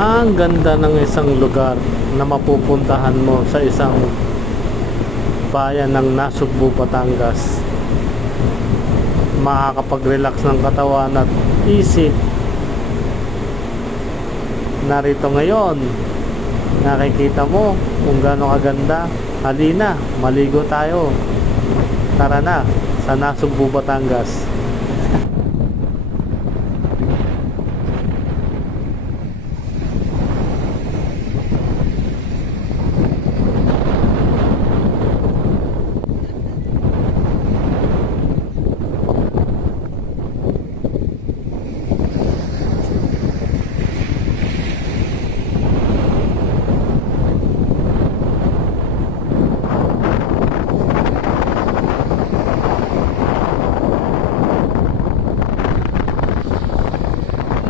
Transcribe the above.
Ang ganda ng isang lugar na mapupuntahan mo sa isang bayan ng Nasugbu, Batangas. Makakapag-relax ng katawan at isip. Narito ngayon, nakikita mo kung gaano kaganda. Halina, maligo tayo. Tara na sa Nasugbu, Batangas.